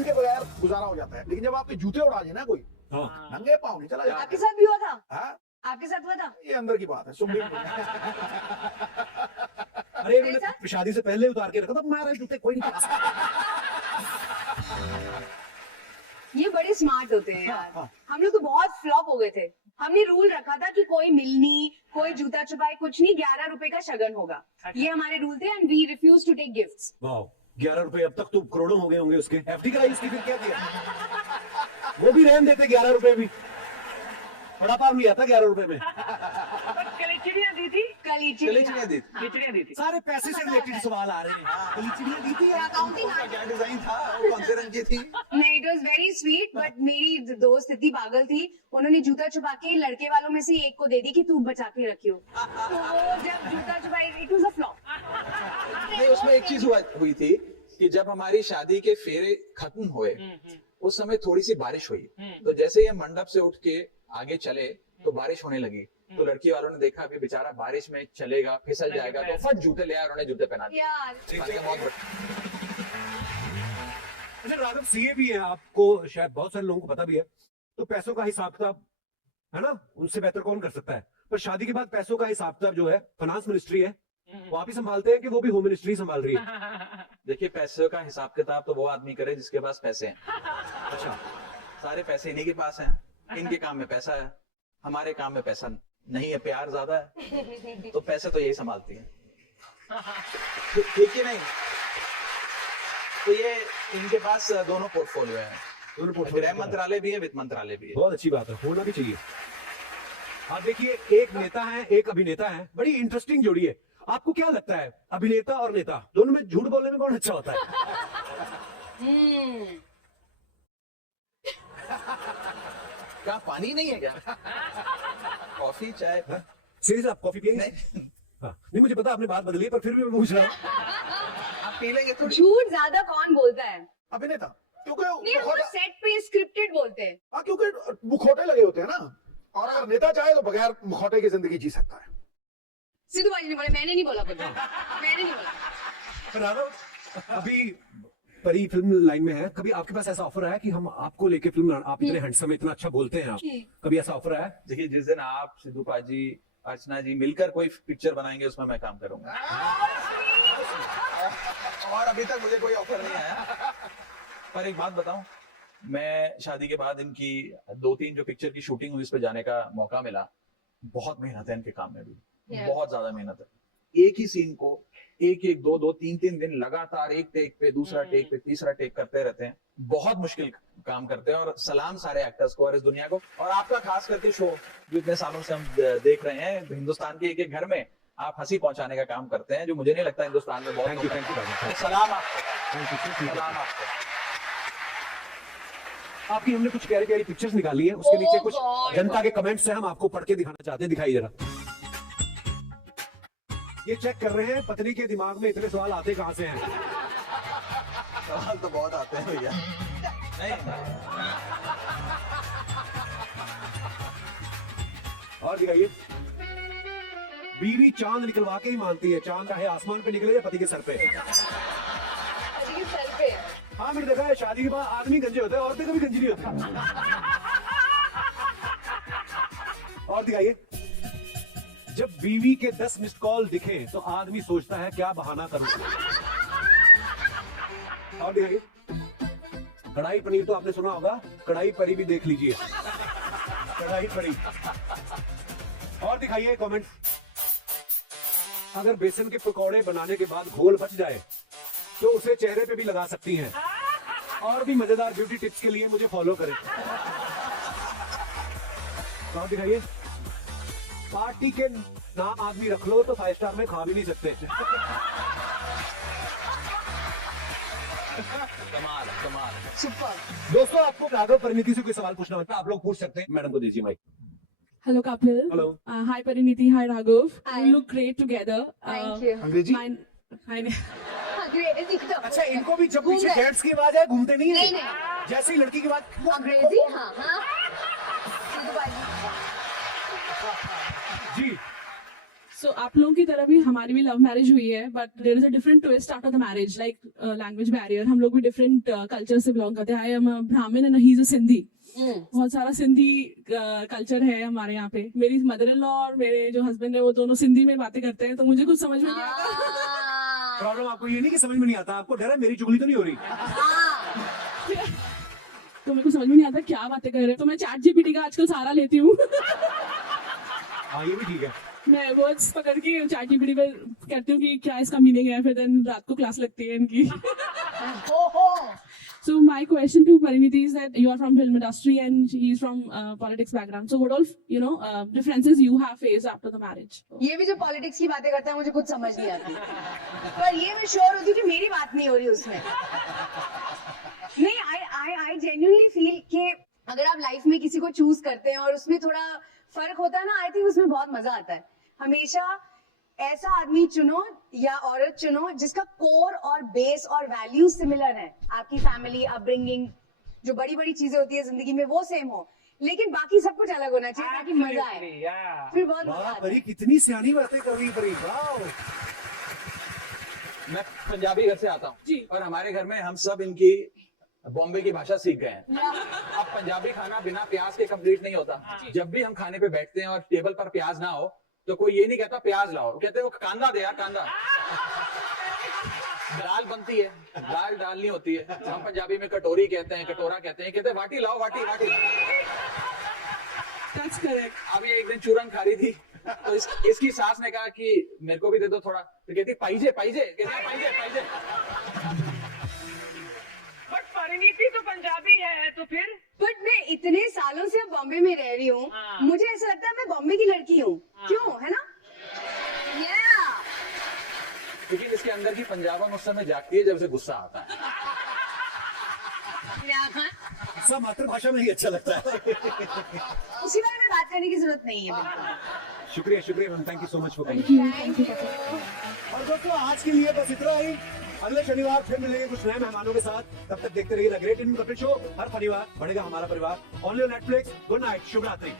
इनके बगैर गुजारा हो जाता है, लेकिन जब आपके जूते उड़ा जाए ना कोई, नंगे पाँव नहीं चला जाता। आपके साथ भी हुआ था? हाँ? आपके साथ हुआ था? ये अंदर की बात है, सुन अरे इन्होंने शादी से पहले उतार के रखा था, मैं जूते कोई नहीं चला सकता। ये बड़े स्मार्ट होते हैं यार। हम लोग तो बहुत फ्लॉप हो गए थे। हमने रूल रखा था कि कोई मिलनी, कोई जूता छुपाई कुछ नहीं, 11 रुपए का शगन होगा। ये हमारे रूल थे and we refuse to take gifts. वाह, 11 रुपए अब तक तो करोड़ों हो गए होंगे उसके। एफडी कराई उसकी, फिर क्या दिया? वो भी रहन देते 11 रुपए भी, बड़ा पाव नहीं आता 11 रुपए में। कलीचिड़ियाँ दी थी? कलीचिड़ियाँ दी थी। खिचड़ियाँ दी थी। सारे पैसे से रिलेटेड सवाल आ रहे हैं। कलीचिड़ियाँ दी थी? अकाउंटिंग क्या डिजाइन था, वो कौन से रंग की थी? नहीं, it was very sweet, but मेरी दोस्त इतनी पागल थी, उन्होंने जूता छुपा के लड़के वालों में से एक को दे दी कि तू बचा के रखियो। तो वो जब जूता छुपाई, इट वाज अ फ्लॉप। नहीं, उसमें एक चीज हुई थी कि जब हमारी शादी के फेरे खत्म हुए, उस समय थोड़ी सी बारिश हुई, तो जैसे ये मंडप से उठ के आगे चले तो बारिश होने लगी। तो लड़की वालों ने देखा अभी बेचारा बारिश में चलेगा, फिसल जाएगा, तो फट जूते ले आए, उन्होंने जूते पहना दिए। अच्छा राघव, सीए भी है, आपको शायद बहुत सारे लोगों को पता भी है, तो पैसों का हिसाब किताब है ना, उनसे बेहतर कौन कर सकता है। पर शादी के बाद पैसों का हिसाब किताब जो है फाइनेंस मिनिस्ट्री है, वो आप ही संभालते हैं कि वो भी होम मिनिस्ट्री संभाल रही है? देखिए, पैसों का हिसाब किताब तो वो आदमी करे जिसके पास पैसे हैं। अच्छा, सारे पैसे इन्हीं के पास हैं, इनके काम में पैसा है, हमारे काम में पैसा नहीं है, प्यार ज्यादा है, तो पैसे तो यही संभालती है। ठीक है नहीं? तो ये इनके पास दोनों पोर्टफोलियो है, गृह मंत्रालय भी है, वित्त मंत्रालय भी है। बहुत अच्छी बात है, होना भी चाहिए। आप देखिए, एक नेता है, एक अभिनेता है, बड़ी इंटरेस्टिंग जोड़ी है। आपको क्या लगता है, अभिनेता और नेता दोनों में झूठ बोलने में कौन अच्छा होता है? क्या पानी नहीं है क्या? कॉफी चाय? सीरियस, आप कॉफी पिएंगे? नहीं। हाँ, नहीं मुझे पता आपने बात बदली है, पर फिर भी मैं पूछ रहा हूँ। आप पी लेंगे थोड़ी? झूठ ज्यादा कौन बोलता है? अभिनेता, क्योंकि नहीं, हम लोग सेट पे स्क्रिप्टेड बोलते हैं। हाँ, क्योंकि मुखौटे लगे होते हैं ना, और अगर नेता चाहे तो बगैर मुखौटे की जिंदगी जी सकता है। सिद्धू बाजी ने बोला, मैंने नहीं बोला कुछ। मैंने नहीं बोला। राघव, अभी परी फिल्म लाइन में है, कभी आपके पास ऐसा ऑफर आया कि हम आपको लेके फिल्म, आप इतने हैंडसम, इतना अच्छा बोलते हैं आप, कभी ऐसा ऑफर आया? देखिए, जिस दिन आप, सिद्धू पाजी, अर्चना जी मिलकर कोई पिक्चर बनाएंगे, उसमें मैं काम करूंगा। और अभी तक मुझे कोई ऑफर नहीं आया। पर एक बात बताऊं, मैं शादी के बाद इनकी 2-3 जो पिक्चर की शूटिंग हुई, इस पे जाने का मौका मिला। बहुत मेहनत है इनके काम में भी, बहुत ज्यादा मेहनत है। एक ही सीन को 1-1, 2-2, 3-3 दिन लगातार एक टेक पे, दूसरा टेक पे, तीसरा टेक करते रहते हैं। बहुत मुश्किल काम करते हैं, और सलाम सारे एक्टर्स को और इस दुनिया को, और आपका खास करके शो जो इतने सालों से हम देख रहे हैं, हिंदुस्तान के एक एक घर में आप हंसी पहुंचाने का काम करते हैं, जो मुझे नहीं लगता हिंदुस्तान में बहुत। थैंक यू, सलाम आपको, सलाम आपको। आपकी हमने कुछ प्यारी प्यारी पिक्चर्स निकाली हैं, उसके नीचे कुछ God. जनता के कमेंट्स हैं, हम आपको पढ़ के दिखाना चाहते हैं। दिखाइए जरा। ये चेक कर रहे हैं पत्नी के दिमाग में इतने सवाल आते कहां से हैं। सवाल तो बहुत आते हैं भैया। नहीं, और दिखाइए। बीवी चांद निकलवा के ही मानती है, चांद चाहे आसमान पे निकले या पति के सर पे। सर पे। हाँ, मैंने देखा है, शादी के बाद आदमी गंजे होते हैं, औरतें कभी गंजी नहीं होती। और दिखाइए। जब बीवी के 10 मिस्ड कॉल दिखे तो आदमी सोचता है क्या बहाना करूं। और दिखाइए। कढ़ाई पनीर तो आपने सुना होगा, कढ़ाई परी भी देख लीजिए। कढ़ाई परी। और दिखाइए कमेंट। अगर बेसन के पकौड़े बनाने के बाद घोल बच जाए तो उसे चेहरे पे भी लगा सकती हैं। और भी मजेदार ब्यूटी टिप्स के लिए मुझे फॉलो करें। और दिखाइए। पार्टी के नाम आदमी रख लो तो 5 स्टार में खा भी नहीं सकते। कमाल कमाल। सुपर। दोस्तों, आपको राघव परिणीति से कोई सवाल पूछना होता है, आप लोग पूछ सकते हैं। मैडम को दीजिए mic. Hello, couple. Hello. Hi, Pariniti. Hi, Raghav. Hi. You look great together. Thank you. अंग्रेजी? Hi. अंग्रेजी तो। अच्छा, इनको भी जब पीछे जेंट्स की आवाज है घूमते नहीं है? नहीं। जैसे ही लड़की की बात। अंग्रेजी, हाँ सिद्धू बाजी। जी, So आप लोगों की तरह भी हमारी भी लव मैरिज हुई है, but there is a different twist after the marriage, like language barrier. हम लोग भी different culture से belong करते हैं. I am a Brahmin and he is a Sindhi. बहुत सारा सिंधी कल्चर है हमारे यहाँ पे. मेरी मदर इन लॉ और मेरे जो हस्बैंड है वो दोनों सिंधी में बातें करते हैं, तो मुझे कुछ समझ में नहीं आता. प्रॉब्लम आपको ये नहीं कि समझ में नहीं आता, आपको डर है मेरी चुगली तो नहीं हो रही. तो मेरे को समझ में नहीं आता क्या बातें कर रहे हैं, तो मैं चैट जीपीटी का आजकल सहारा लेती हूँ. हाँ ये भी ठीक है. मैं वर्ड्स पकड़ के चैट जीपीटी पे कहती हूँ कि क्या इसका मीनिंग है, फिर देन रात को क्लास लगती है इनकी. So my question to Pariniti is that you are from film industry and he is from politics background. So what all differences you have faced after the marriage? ये भी जो पॉलिटिक्स की बातें करता है मुझे कुछ समझ नहीं आती, पर ये मैं श्योर होती हूँ कि मेरी बात नहीं हो रही उसमें. नहीं, आई जेन्युइनली फील कि अगर आप लाइफ में किसी को चूज करते हैं और उसमें थोड़ा फर्क होता है ना, आई थिंक उसमें बहुत मजा आता है. हमेशा ऐसा आदमी चुनो या औरत चुनो जिसका कोर और बेस और वैल्यूज सिमिलर है. आपकी फैमिली, अपब्रिंगिंग, जो बड़ी बड़ी चीजें होती है जिंदगी में वो सेम हो, लेकिन बाकी सब कुछ अलग होना चाहिए ताकि मजा आए. फिर बहुत मजा वाह आता है. परी, कितनी सियानी बातें कर रही है परी. वाह. मैं पंजाबी घर से आता हूँ जी. और हमारे घर में हम सब इनकी बॉम्बे की भाषा सीख गए हैं. अब पंजाबी खाना बिना प्याज के कंप्लीट नहीं होता. जब भी हम खाने पे बैठते हैं और टेबल पर प्याज ना हो तो कोई ये नहीं कहता प्याज लाओ, कहते वो कांदा दे यार, कांदा. दाल बनती है, दाल डालनी होती है, हम पंजाबी में कटोरी कहते हैं, कटोरा कहते हैं, कहते हैं वाटी लाओ, वाटी वाटी. That's correct. अब ये एक दिन चूरन खा रही थी तो इसकी सास ने कहा कि मेरे को भी दे दो थोड़ा, तो कहती पाइजे पाइजे, कहती है पाइजे पाइजे. बट परिणीति तो पंजाबी है, तो फिर बट मैं इतने सालों से अब बॉम्बे में रह रही हूँ, मुझे ऐसा लगता है मैं बॉम्बे की लड़की हूँ. क्यों, है ना? लेकिन इसके अंदर की पंजाबन उस समय जागती है जब उसे गुस्सा आता है. सब मातृभाषा में ही अच्छा लगता है. उसी बारे में बात करने की जरूरत नहीं है. बिल्कुल. शुक्रिया शुक्रिया ma'am, thank you so much for coming. Thank you. और दोस्तों आज के लिए बस इतना ही. अगले शनिवार फिर मिलेंगे कुछ नए मेहमानों के साथ. तब तक देखते रहिए the great Indian Kapil show. हर शनिवार बढ़ेगा हमारा परिवार. Only on Netflix. Good night, शुभ रात्रि.